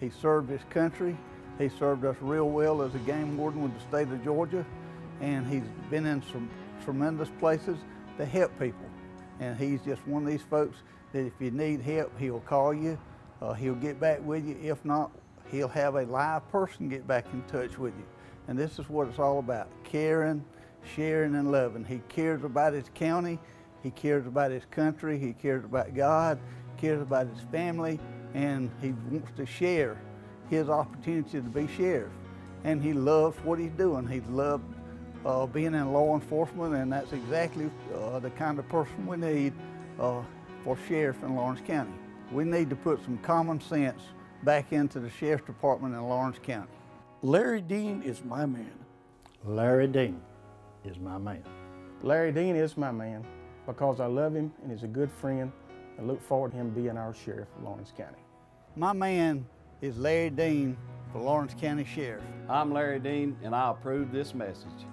He served his country. He served us real well as a game warden with the state of Georgia, and he's been in some tremendous places to help people. And he's just one of these folks that if you need help, he'll call you, he'll get back with you. If not, he'll have a live person get back in touch with you. And this is what it's all about: caring, sharing, and loving. He cares about his county, he cares about his country, he cares about God, cares about his family, and he wants to share his opportunity to be sheriff. And he loves what he's doing. He loved being in law enforcement, and that's exactly the kind of person we need for sheriff in Lawrence County. We need to put some common sense back into the sheriff's department in Lawrence County. Larry Dean is my man. Larry Dean is my man. Larry Dean is my man because I love him and he's a good friend. I look forward to him being our sheriff of Lawrence County. My man is Larry Dean for Lawrence County Sheriff. I'm Larry Dean, and I approve this message.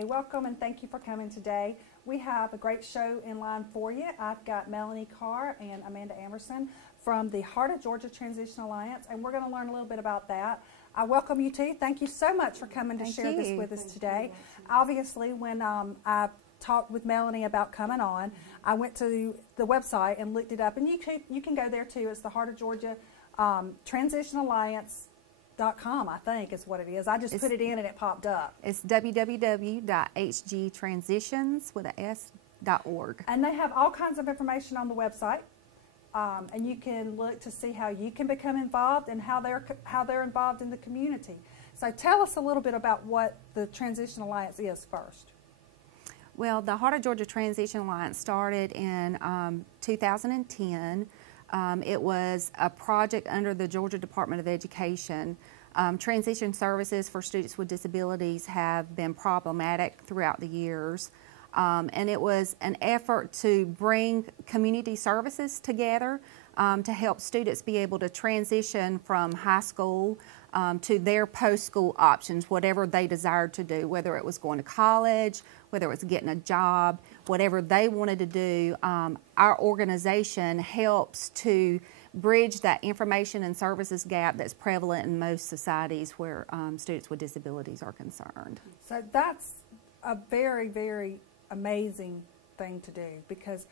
Welcome and thank you for coming today. We have a great show in line for you. I've got Melanie, Carr, and Amanda Amerson from the Heart of Georgia Transition Alliance, and we're going to learn a little bit about that. I welcome you too. Thank you so much for coming to share this with us today. Obviously, when I talked with Melanie about coming on, I went to the website and looked it up, and you can go there too. It's the Heart of Georgia Transition Alliance.com, I think is what it is. I just put it in and it popped up. It's www.hgtransitions.org. And they have all kinds of information on the website, and you can look to see how you can become involved and how they're involved in the community. So tell us a little bit about what the Transition Alliance is first. Well, the Heart of Georgia Transition Alliance started in 2010. It was a project under the Georgia Department of Education. Transition services for students with disabilities have been problematic throughout the years. And it was an effort to bring community services together to help students be able to transition from high school to their post-school options, whatever they desired to do, whether it was going to college, whether it was getting a job, whatever they wanted to do. Our organization helps to bridge that information and services gap that's prevalent in most societies where students with disabilities are concerned. So that's a very, very amazing thing to do, because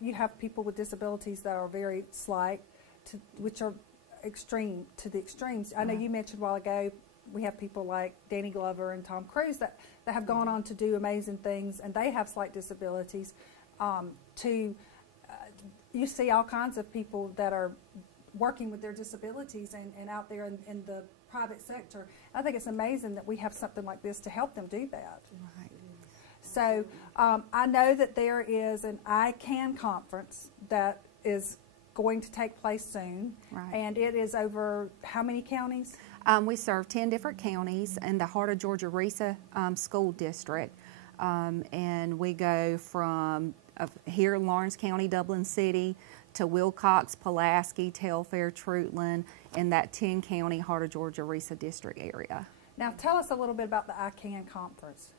you have people with disabilities that are very slight, which are extreme to the extremes. I know you mentioned a while ago we have people like Danny Glover and Tom Cruise that have gone on to do amazing things, and they have slight disabilities. You see all kinds of people that are working with their disabilities and out there in the private sector. I think it's amazing that we have something like this to help them do that. Right. So I know that there is an ICANN conference that is going to take place soon. Right. And it is over how many counties? We serve 10 different counties in the Heart of Georgia RESA school district. And we go from here in Lawrence County, Dublin City, to Wilcox, Pulaski, Telfair, Trutland, in that 10-county Heart of Georgia RESA district area. Now tell us a little bit about the ICANN conference.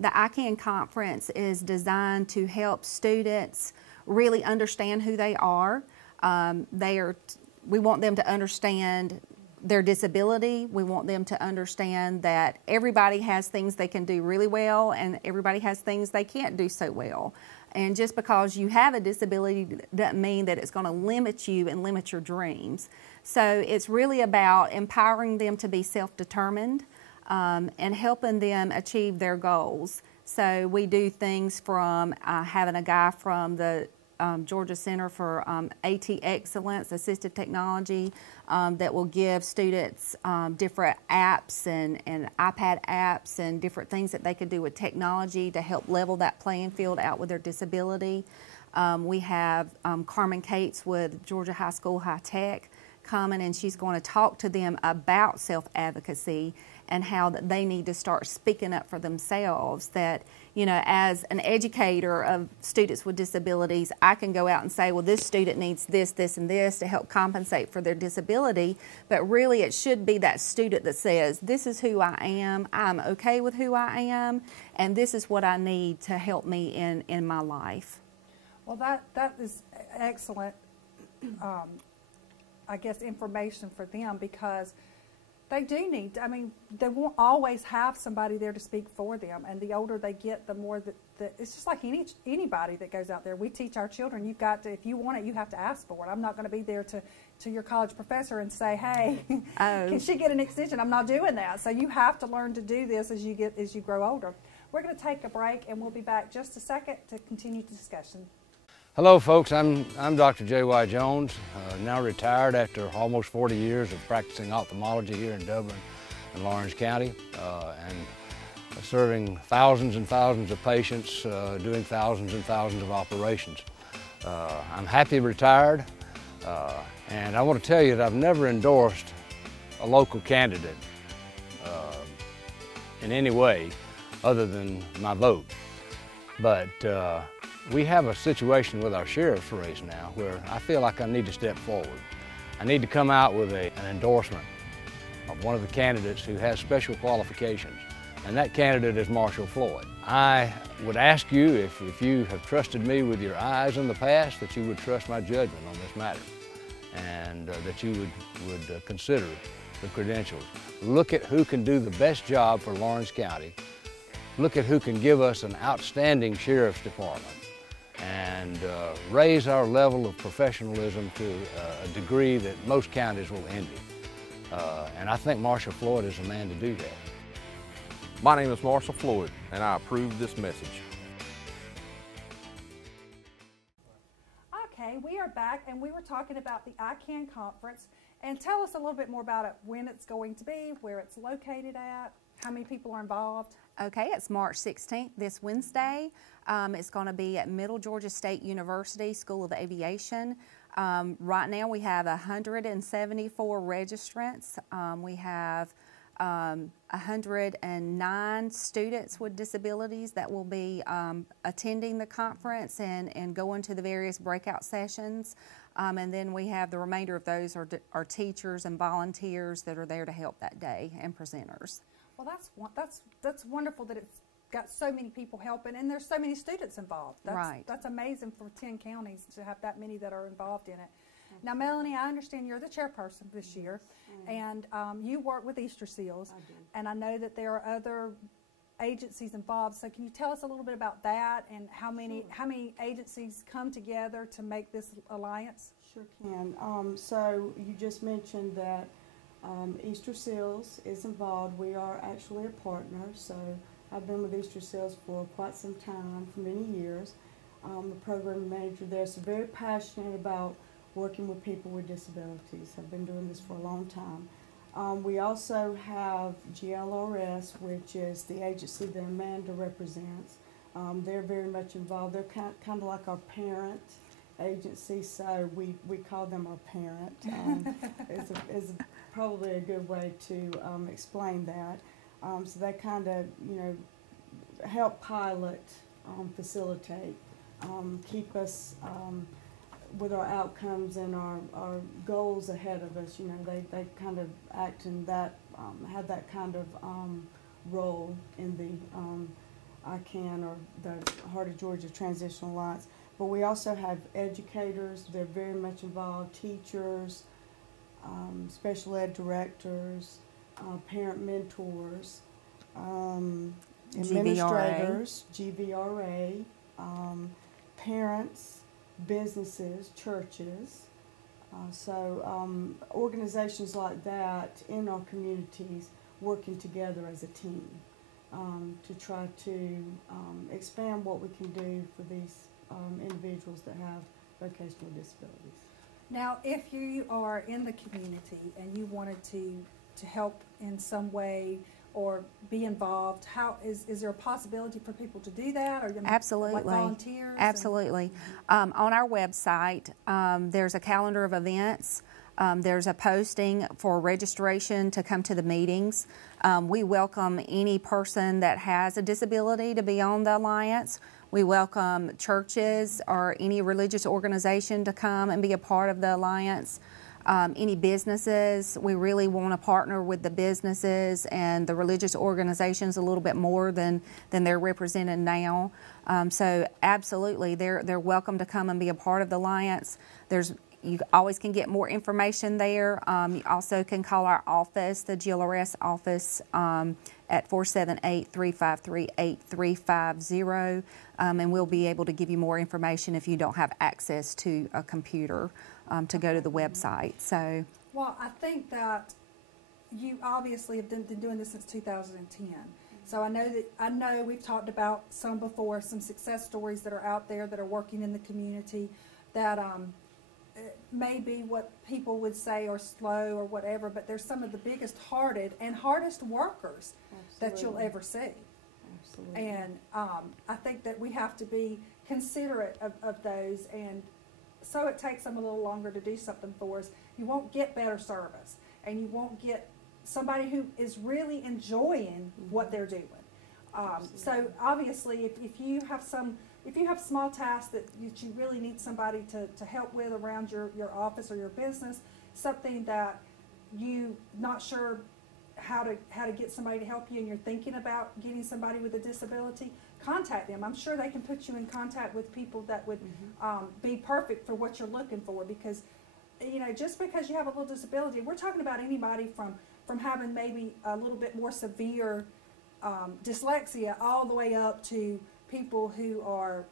The ICANN conference is designed to help students really understand who they are. We want them to understand their disability. We want them to understand that everybody has things they can do really well and everybody has things they can't do so well. And just because you have a disability doesn't mean that it's going to limit you and limit your dreams. So it's really about empowering them to be self-determined and helping them achieve their goals. So we do things from having a guy from the Georgia Center for AT Excellence, Assistive Technology, that will give students different apps and iPad apps and different things that they could do with technology to help level that playing field out with their disability. We have Carmen Cates with Georgia High School High Tech coming, and she's going to talk to them about self-advocacy and how that they need to start speaking up for themselves. That, you know, as an educator of students with disabilities, I can go out and say, well, this student needs this, this, and this to help compensate for their disability, but really it should be that student that says, this is who I am, I'm okay with who I am, and this is what I need to help me in my life. Well, that is excellent, I guess, information for them, because they do need, I mean, they won't always have somebody there to speak for them, and the older they get, the more that it's just like anybody that goes out there. We teach our children, you've got to, if you want it, you have to ask for it. I'm not going to be there to your college professor and say, hey, can she get an extension? I'm not doing that. So you have to learn to do this as you grow older. We're going to take a break, and we'll be back just a second to continue the discussion. Hello folks, I'm Dr. J.Y. Jones, now retired after almost 40 years of practicing ophthalmology here in Dublin and Lawrence County, and serving thousands and thousands of patients, doing thousands and thousands of operations. I'm happy retired, and I want to tell you that I've never endorsed a local candidate in any way other than my vote. But we have a situation with our sheriff's race now where I feel like I need to step forward. I need to come out with an endorsement of one of the candidates who has special qualifications, and that candidate is Marshall Floyd. I would ask you, if you have trusted me with your eyes in the past, that you would trust my judgment on this matter, and that you would consider the credentials. Look at who can do the best job for Lawrence County. Look at who can give us an outstanding sheriff's department and raise our level of professionalism to a degree that most counties will envy. And I think Marshall Floyd is the man to do that. My name is Marshall Floyd, and I approve this message. Okay, we are back, and we were talking about the ICANN conference. And tell us a little bit more about it, when it's going to be, where it's located at, how many people are involved. Okay, it's March 16th, this Wednesday. It's going to be at Middle Georgia State University School of Aviation. Right now we have 174 registrants. We have 109 students with disabilities that will be attending the conference and going to the various breakout sessions. And then we have the remainder of those are teachers and volunteers that are there to help that day, and presenters. Well, that's wonderful that it's got so many people helping, and there's so many students involved. Right. That's amazing for 10 counties to have that many that are involved in it. Now, Melanie, I understand you're the chairperson this year, and you work with Easter Seals, and I know that there are other agencies involved. So can you tell us a little bit about that, and how many agencies come together to make this alliance? Sure can. So you just mentioned that Easter Seals is involved. We are actually a partner, so I've been with Easter Seals for quite some time, for many years. The program manager there, so very passionate about working with people with disabilities. I've been doing this for a long time. We also have GLRS, which is the agency that Amanda represents. They're very much involved. They're kind of like our parent agency, so we call them our parent. Is probably a good way to explain that. So they kind of, help pilot, facilitate, keep us with our outcomes and our goals ahead of us. They kind of act in that, have that kind of role in the ICANN, or the Heart of Georgia Transitional Alliance. But we also have educators. They're very much involved, teachers, special ed directors, parent mentors, administrators, GVRA, parents, businesses, churches. Organizations like that in our communities working together as a team to try to expand what we can do for these individuals that have vocational disabilities. Now, if you are in the community and you wanted to help in some way, or be involved, how is there a possibility for people to do that, or absolutely, like volunteers? Absolutely. On our website, there's a calendar of events. There's a posting for registration to come to the meetings. We welcome any person that has a disability to be on the Alliance. We welcome churches or any religious organization to come and be a part of the Alliance. Any businesses, we really want to partner with the businesses and the religious organizations a little bit more than they're represented now. So absolutely, they're welcome to come and be a part of the Alliance. You always can get more information there. You also can call our office, the GLRS office, at 478-353-8350, and we'll be able to give you more information if you don't have access to a computer to go to the website. So, well, I think that you obviously have been doing this since 2010. So I know we've talked about some before, some success stories that are out there that are working in the community that may be what people would say are slow or whatever, but they're some of the biggest hearted and hardest workers that you'll ever see. Absolutely. And I think that we have to be considerate of those, and so it takes them a little longer to do something for us. You won't get better service, and you won't get somebody who is really enjoying what they're doing. So obviously, if you have small tasks that you really need somebody to help with around your office or your business, something that you're not sure how to get somebody to help you, and you're thinking about getting somebody with a disability, contact them. I'm sure they can put you in contact with people that would be perfect for what you're looking for, because just because you have a little disability, we're talking about anybody from having maybe a little bit more severe dyslexia all the way up to people who are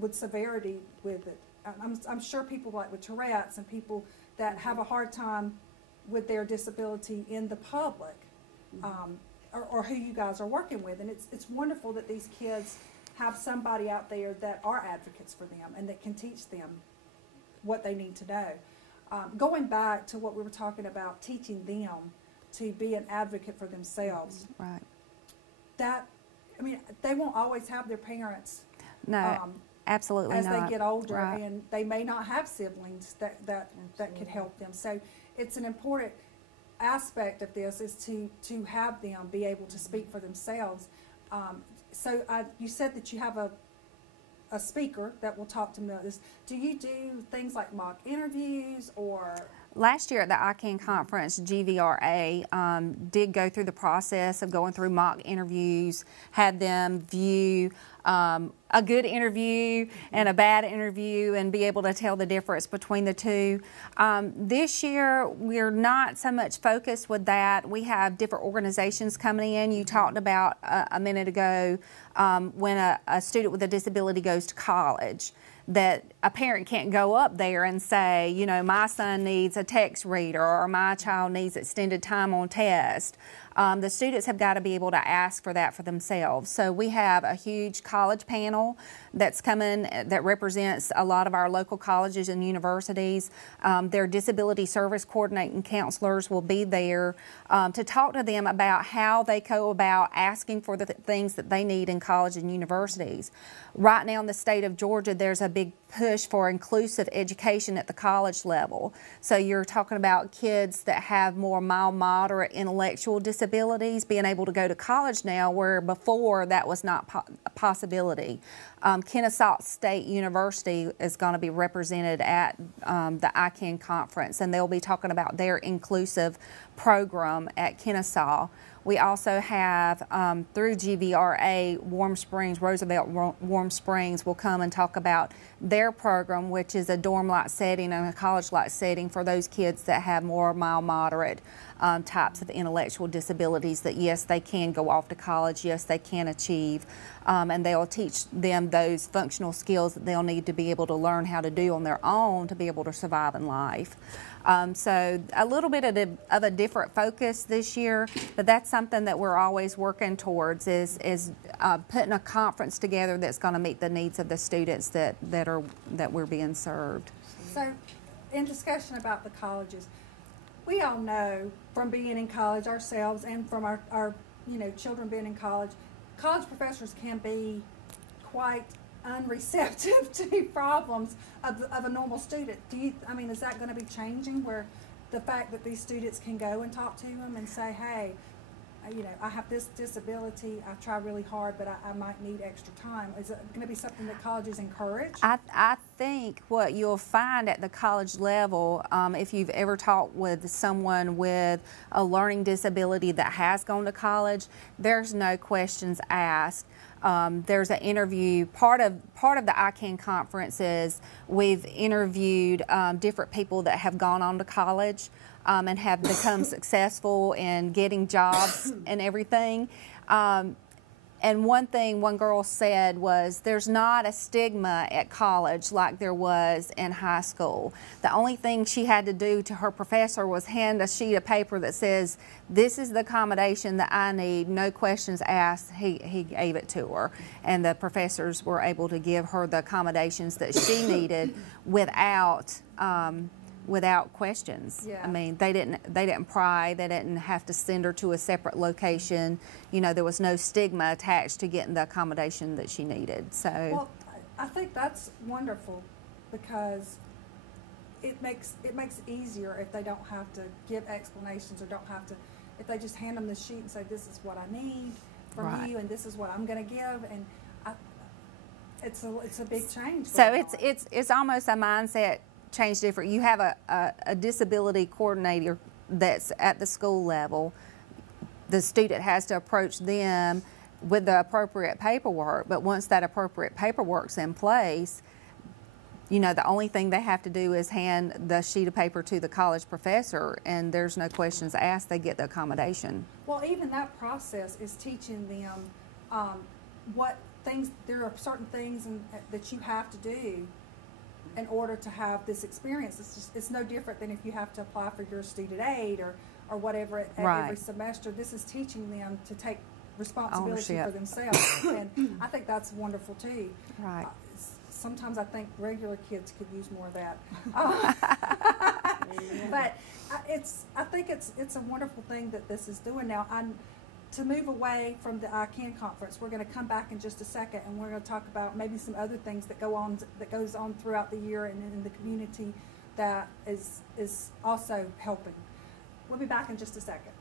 with severity with it. I'm sure people like with Tourette's and people that have a hard time with their disability in the public, or who you guys are working with. And it's wonderful that these kids have somebody out there that are advocates for them and that can teach them what they need to know. Going back to what we were talking about, teaching them to be an advocate for themselves. Right. They won't always have their parents. No, absolutely as not. They get older, right. And they may not have siblings that could help them. So it's an important aspect of this is to have them be able to speak for themselves. So you said that you have a speaker that will talk to them about this. Do you do things like mock interviews or? Last year at the ICANN conference, GVRA did go through the process of going through mock interviews, had them view a good interview and a bad interview and be able to tell the difference between the two. This year, we're not so much focused with that. We have different organizations coming in. You talked about a minute ago when a student with a disability goes to college, that a parent can't go up there and say, my son needs a text reader or my child needs extended time on test. The students have got to be able to ask for that for themselves. So we have a huge college panel that's coming that represents a lot of our local colleges and universities. Their disability service coordinating counselors will be there to talk to them about how they go about asking for the things that they need in college and universities. Right now in the state of Georgia, there's a big push for inclusive education at the college level. So you're talking about kids that have more mild, moderate intellectual disabilities being able to go to college now, where before that was not a possibility. Kennesaw State University is going to be represented at the ICANN conference, and they'll be talking about their inclusive program at Kennesaw. We also have, through GVRA, Warm Springs, Roosevelt Warm Springs will come and talk about their program, which is a dorm-like setting and a college-like setting for those kids that have more mild, moderate types of intellectual disabilities that, yes, they can go off to college, yes, they can achieve, and they'll teach them those functional skills that they'll need to be able to learn how to do on their own to be able to survive in life. So a little bit of a different focus this year, but that's something that we're always working towards is putting a conference together that's going to meet the needs of the students that we're being served. So in discussion about the colleges, We all know from being in college ourselves and from our children being in college professors can be quite unreceptive to problems of a normal student. Is that going to be changing, where the fact that these students can go and talk to them and say, hey, I have this disability, I try really hard, but I might need extra time. Is it going to be something that colleges encourage? I think what you'll find at the college level, if you've ever talked with someone with a learning disability that has gone to college, there's no questions asked. There's an interview. Part of the ICANN conference is we've interviewed different people that have gone on to college and have become successful in getting jobs and everything. And one thing one girl said was, there's not a stigma at college like there was in high school. The only thing she had to do to her professor was hand a sheet of paper that says, this is the accommodation that I need, no questions asked. He gave it to her. And the professors were able to give her the accommodations that she needed without questions. Yeah. I mean, they didn't pry. They didn't have to send her to a separate location. There was no stigma attached to getting the accommodation that she needed. So, well, I think that's wonderful, because it makes it easier if they don't have to give explanations, or if they just hand them the sheet and say, this is what I need from right. you, and this is what I'm going to give, and it's a big change. So it's almost a mindset change different. You have a disability coordinator that's at the school level. The student has to approach them with the appropriate paperwork, but once that appropriate paperwork's in place, the only thing they have to do is hand the sheet of paper to the college professor, and there's no questions asked. They get the accommodation. Well, even that process is teaching them what things, there are certain things that you have to do in order to have this experience. It's no different than if you have to apply for your student aid or whatever at right. every semester. This is teaching them to take responsibility Ownership. for themselves, and I think that's wonderful too. Right. Sometimes I think regular kids could use more of that. But I think it's a wonderful thing that this is doing now. To move away from the ICANN conference, we're going to come back in just a second, and we're going to talk about maybe some other things that goes on throughout the year and in the community that is also helping. We'll be back in just a second.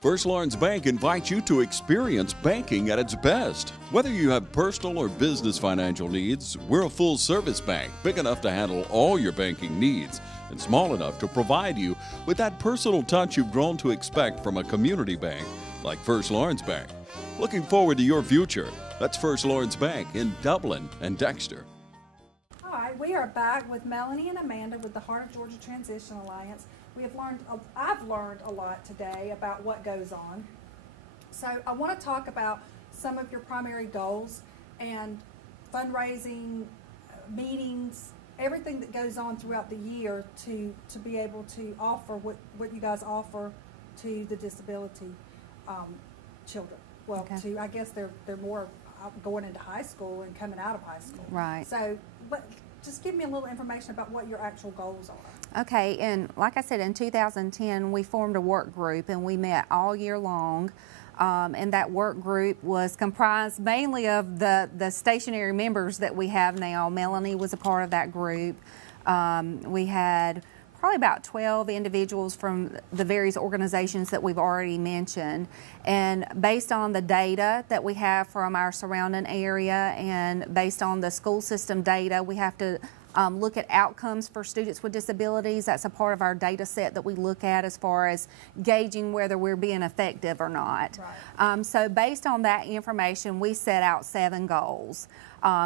First Lawrence Bank invites you to experience banking at its best. Whether you have personal or business financial needs, we're a full-service bank, big enough to handle all your banking needs and small enough to provide you with that personal touch you've grown to expect from a community bank like First Lawrence Bank. Looking forward to your future. That's First Lawrence Bank in Dublin and Dexter. All right, we are back with Melanie and Amanda with the Heart of Georgia Transition Alliance. I've learned a lot today about what goes on. So I want to talk about some of your primary goals and fundraising, meetings, everything that goes on throughout the year to be able to offer what you guys offer to the disability children. Well, okay. I guess they're more going into high school and coming out of high school. Right. So, but just give me a little information about what your actual goals are. Okay, and like I said, in 2010, we formed a work group, and we met all year long. And that work group was comprised mainly of the stationary members that we have now. Melanie was a part of that group. We had probably about 12 individuals from the various organizations that we've already mentioned. And based on the data that we have from our surrounding area and based on the school system data, we have to look at outcomes for students with disabilities. That's a part of our data set that we look at as far as gauging whether we're being effective or not. Right. So based on that information, we set out 7 goals.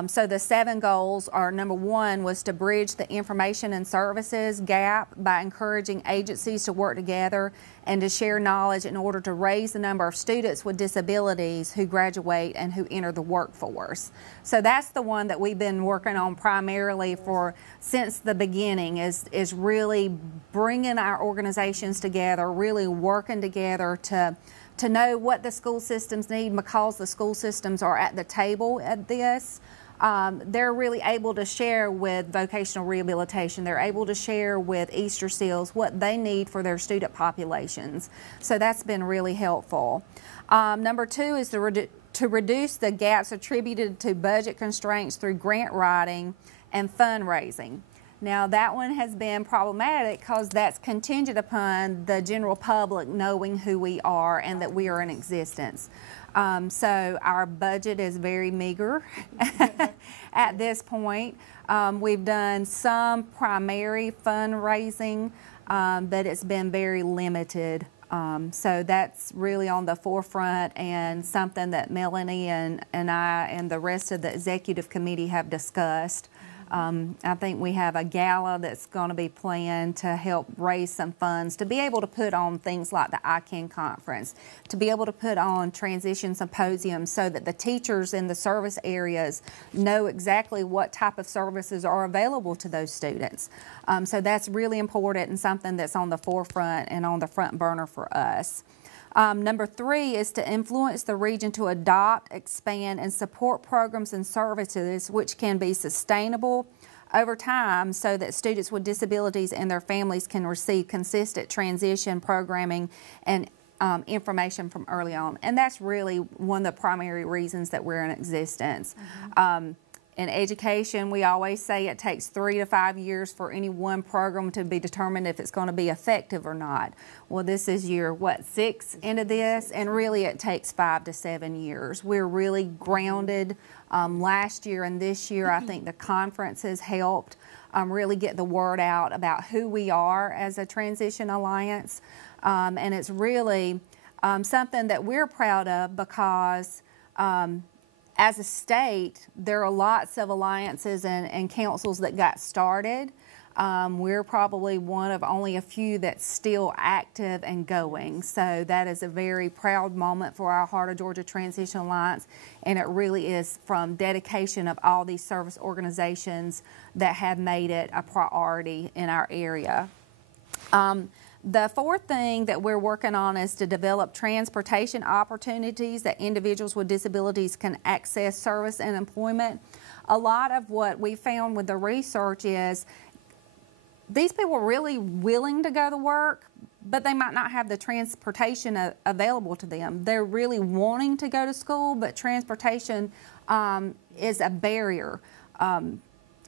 So the 7 goals are, number 1 was to bridge the information and services gap by encouraging agencies to work together and to share knowledge in order to raise the number of students with disabilities who graduate and who enter the workforce. So that's the one that we've been working on primarily since the beginning, is really bringing our organizations together, really working together to know what the school systems need, because the school systems are at the table at this. they're really able to share with vocational rehabilitation. They're able to share with Easter Seals what they need for their student populations. So that's been really helpful. Number 2 is to reduce the gaps attributed to budget constraints through grant writing and fundraising. Now that one has been problematic because that's contingent upon the general public knowing who we are and that we are in existence. So our budget is very meager at this point. We've done some primary fundraising, but it's been very limited. So that's really on the forefront and something that Melanie and I and the rest of the executive committee have discussed. I think we have a gala that's going to be planned to help raise some funds to be able to put on things like the ICANN conference, to be able to put on transition symposiums so that the teachers in the service areas know exactly what type of services are available to those students. So that's really important and something that's on the forefront and on the front burner for us. Number 3 is to influence the region to adopt, expand, and support programs and services which can be sustainable over time so that students with disabilities and their families can receive consistent transition programming and information from early on. And that's really one of the primary reasons that we're in existence. In education, we always say it takes 3 to 5 years for any one program to be determined if it's going to be effective or not. Well, this is year, 6 into this, and really it takes 5 to 7 years. We're really grounded. Last year and this year, I think the conference has helped really get the word out about who we are as a Transition Alliance. And it's really something that we're proud of because as a state, there are lots of alliances and councils that got started. We're probably one of only a few that's still active and going. So that is a very proud moment for our Heart of Georgia Transition Alliance, and it really is from dedication of all these service organizations that have made it a priority in our area. The 4th thing that we're working on is to develop transportation opportunities that individuals with disabilities can access service and employment. A lot of what we found with the research is these people are really willing to go to work, but they might not have the transportation available to them. They're really wanting to go to school, but transportation is a barrier.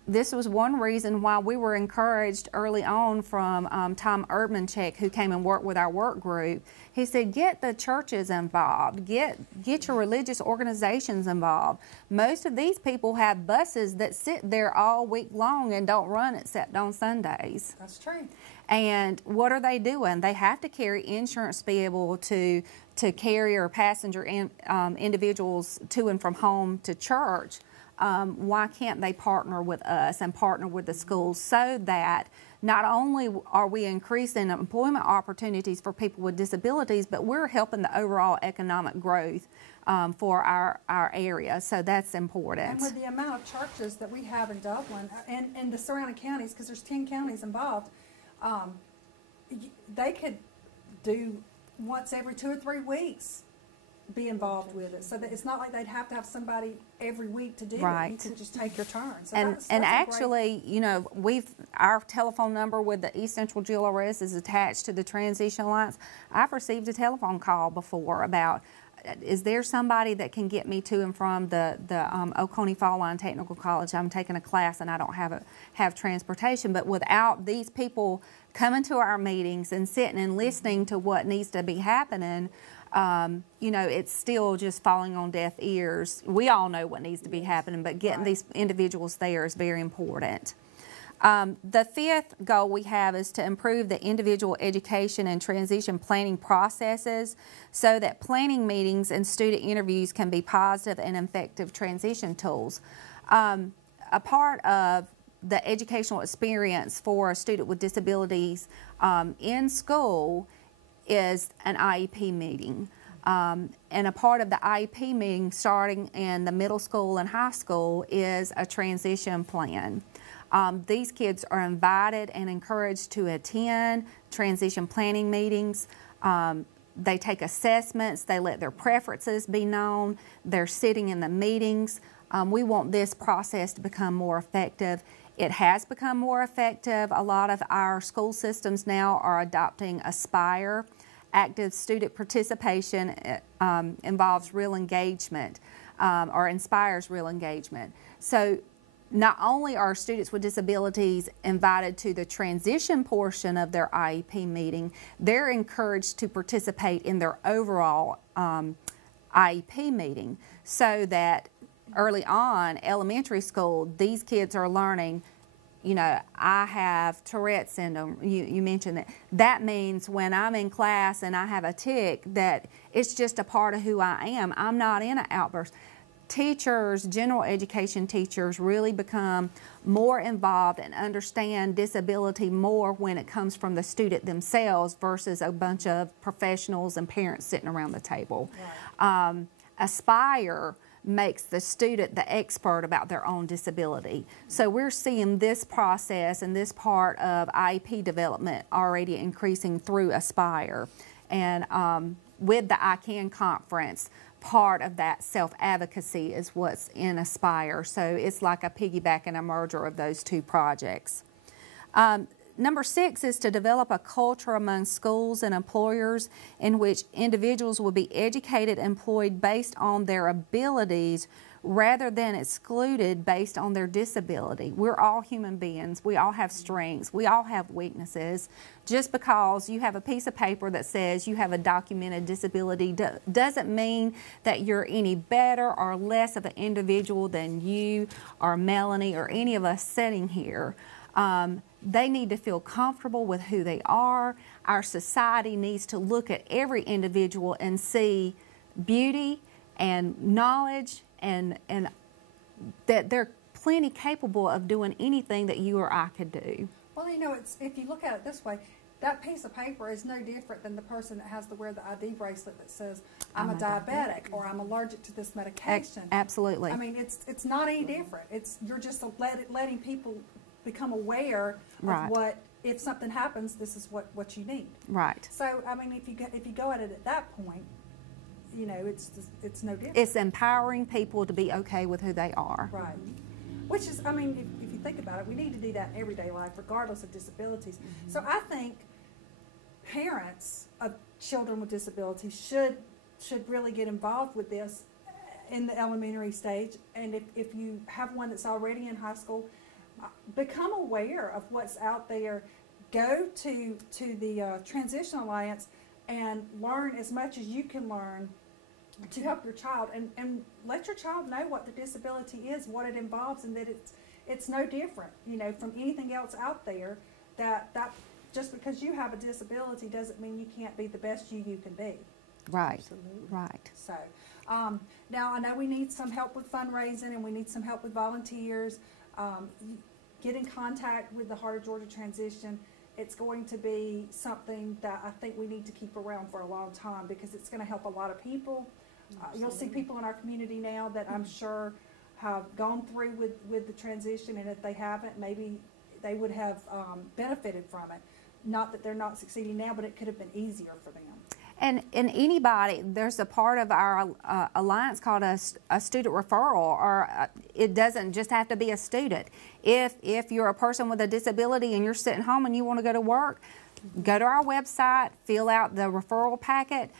This was one reason why we were encouraged early on from Tom Erdmanchek, who came and worked with our work group. He said, get the churches involved, get your religious organizations involved. Most of these people have buses that sit there all week long and don't run except on Sundays. That's true. And what are they doing? They have to carry insurance to be able to carry or passenger individuals to and from home to church. Why can't they partner with us and partner with the schools so that not only are we increasing employment opportunities for people with disabilities, but we're helping the overall economic growth for our area. So that's important. And with the amount of churches that we have in Dublin and the surrounding counties, because there's 10 counties involved, they could do once every 2 or 3 weeks be involved with it, so that it's not like they'd have to have somebody every week to do it. You could just take your turn. So that's actually, you know, our telephone number with the East Central GLRS is attached to the Transition Alliance. I've received a telephone call before about, is there somebody that can get me to and from the Oconee Fall Line Technical College? I'm taking a class and I don't have transportation. But without these people coming to our meetings and sitting and listening to what needs to be happening, you know, it's still just falling on deaf ears. We all know what needs to be happening, but getting these individuals there is very important. The 5th goal we have is to improve the individual education and transition planning processes so that planning meetings and student interviews can be positive and effective transition tools. A part of the educational experience for a student with disabilities in school is an IEP meeting. And a part of the IEP meeting starting in the middle school and high school is a transition plan. These kids are invited and encouraged to attend transition planning meetings. They take assessments, they let their preferences be known, they're sitting in the meetings. We want this process to become more effective. It has become more effective. A lot of our school systems now are adopting Aspire. Active student participation involves real engagement or inspires real engagement. So not only are students with disabilities invited to the transition portion of their IEP meeting, they're encouraged to participate in their overall IEP meeting, so that early on, elementary school, these kids are learning, you know, I have Tourette syndrome. You mentioned that. That means when I'm in class and I have a tic, that it's just a part of who I am. I'm not in an outburst. Teachers, general education teachers, really become more involved and understand disability more when it comes from the student themselves versus a bunch of professionals and parents sitting around the table. Right. Aspire makes the student the expert about their own disability. So we're seeing this process and this part of IEP development already increasing through Aspire. And with the I Can conference, part of that self-advocacy is what's in Aspire. So it's like a piggyback and a merger of those two projects. Number 6 is to develop a culture among schools and employers in which individuals will be educated and employed based on their abilities rather than excluded based on their disability. We're all human beings. We all have strengths. We all have weaknesses. Just because you have a piece of paper that says you have a documented disability doesn't mean that you're any better or less of an individual than you or Melanie or any of us sitting here. They need to feel comfortable with who they are. Our society needs to look at every individual and see beauty and knowledge and that they're plenty capable of doing anything that you or I could do. Well, you know, it's, if you look at it this way, that piece of paper is no different than the person that has to wear the ID bracelet that says, I'm a diabetic or I'm allergic to this medication. Absolutely. I mean, it's not any different. You're just letting people become aware of what, if something happens, this is what you need. Right. So, I mean, if you go at it at that point, you know, it's no different. It's empowering people to be okay with who they are. Right. Which is, I mean, if you think about it, we need to do that in everyday life, regardless of disabilities. Mm-hmm. So I think parents of children with disabilities should really get involved with this in the elementary stage. And if you have one that's already in high school, become aware of what's out there. Go to the Transition Alliance and learn as much as you can learn to help your child, and let your child know what the disability is, what it involves, and that it's no different, you know, from anything else out there. That just because you have a disability doesn't mean you can't be the best you can be. Right. Absolutely. Right. So now I know we need some help with fundraising and we need some help with volunteers. Get in contact with the Heart of Georgia Transition. It's going to be something that I think we need to keep around for a long time because it's going to help a lot of people. You'll see people in our community now that I'm sure have gone through with the transition, and if they haven't, maybe they would have benefited from it. Not that they're not succeeding now, but it could have been easier for them. And anybody, there's a part of our alliance called a student referral, or it doesn't just have to be a student. If you're a person with a disability and you're sitting home and you want to go to work, go to our website, fill out the referral packet.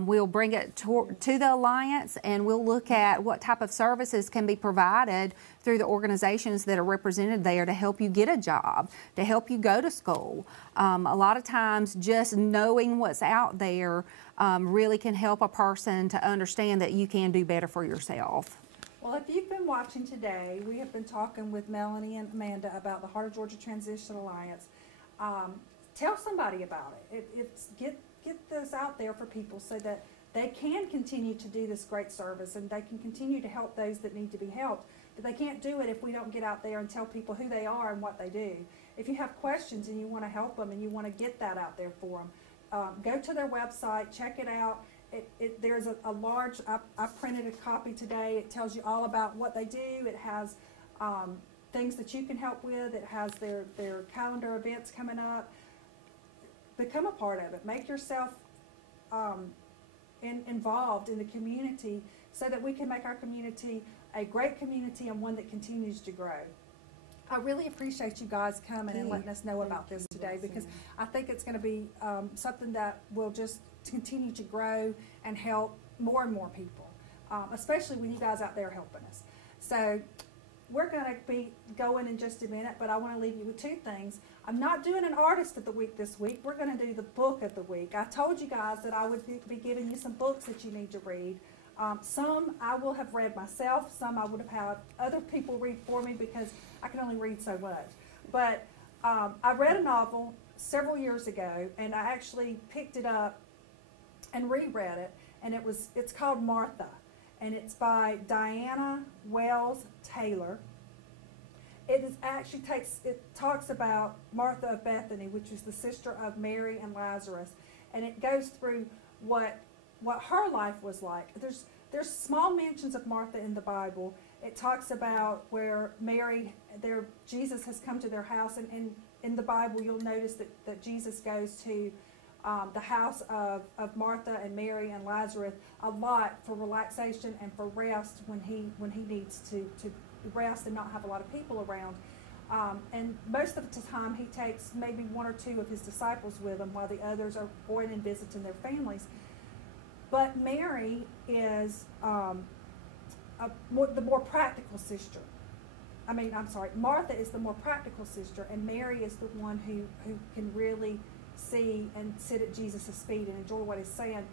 We'll bring it to the Alliance, and we'll look at what type of services can be provided through the organizations that are represented there to help you get a job, to help you go to school. A lot of times just knowing what's out there really can help a person to understand that you can do better for yourself. Well, if you've been watching today, we have been talking with Melanie and Amanda about the Heart of Georgia Transition Alliance. Tell somebody about it. Get this out there for people so that they can continue to do this great service and they can continue to help those that need to be helped. But they can't do it if we don't get out there and tell people who they are and what they do. If you have questions and you want to help them and you want to get that out there for them, go to their website, check it out. There's a large, I printed a copy today. It tells you all about what they do. It has things that you can help with. It has their calendar events coming up. Become a part of it. Make yourself involved in the community so that we can make our community a great community and one that continues to grow. I really appreciate you guys coming and letting us know about this today, because I think it's going to be something that will just continue to grow and help more and more people, especially with you guys out there helping us. So we're going to be going in just a minute, but I want to leave you with two things. I'm not doing an artist of the week this week. We're going to do the book of the week. I told you guys that I would be giving you some books that you need to read. Some I will have read myself. Some I would have had other people read for me, because I can only read so much. But I read a novel several years ago, and I actually picked it up and reread it, and it's called Martha, and it's by Diana Wells Taylor. It talks about Martha of Bethany, which is the sister of Mary and Lazarus, and it goes through what her life was like. There's small mentions of Martha in the Bible. It talks about where Jesus has come to their house, and in the Bible you'll notice that Jesus goes to the house of Martha and Mary and Lazarus a lot for relaxation and for rest when he needs to rest and not have a lot of people around. And most of the time he takes maybe one or two of his disciples with him, while the others are going and visiting their families. But Mary is the more practical sister. Martha is the more practical sister, and Mary is the one who can really see and sit at Jesus' feet and enjoy what he's saying.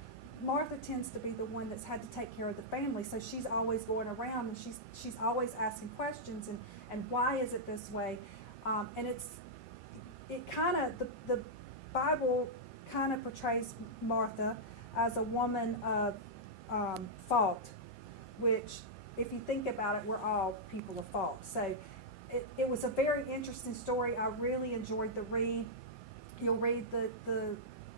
Martha tends to be the one that's had to take care of the family, so she's always going around, and she's always asking questions, and why is it this way? And the Bible kind of portrays Martha as a woman of fault, which, if you think about it, we're all people of fault. So it was a very interesting story. I really enjoyed the read. You'll read the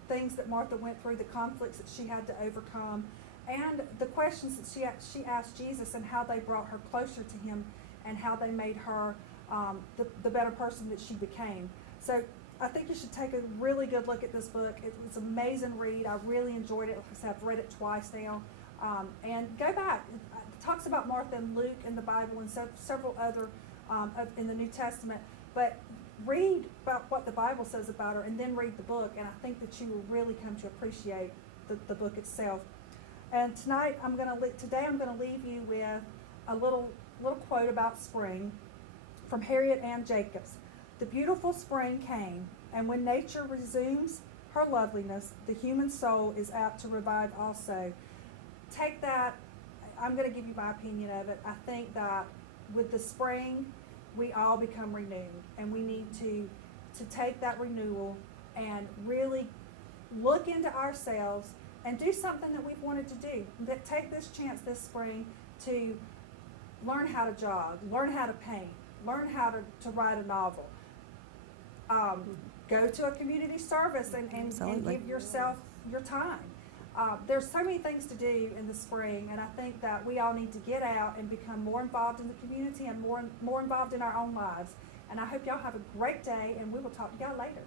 things that Martha went through, the conflicts that she had to overcome, and the questions that she asked Jesus, and how they brought her closer to him, and how they made her the better person that she became. So I think you should take a really good look at this book. It was an amazing read. I really enjoyed it. Like I said, I've read it twice now. And go back. It talks about Martha and Luke in the Bible, and several other in the New Testament. But read about what the Bible says about her, and then read the book, and I think that you will really come to appreciate the book itself. And today I'm going to leave you with a little quote about spring from Harriet Ann Jacobs. The beautiful spring came, and when nature resumes her loveliness, the human soul is apt to revive also. Take that. I'm going to give you my opinion of it. I think that with the spring, we all become renewed, and we need to take that renewal and really look into ourselves and do something that we've wanted to do. Take this chance this spring to learn how to jog, learn how to paint, learn how to write a novel. Go to a community service and give yourself your time. There's so many things to do in the spring, and I think that we all need to get out and become more involved in the community and more involved in our own lives. And I hope y'all have a great day, and we will talk to y'all later.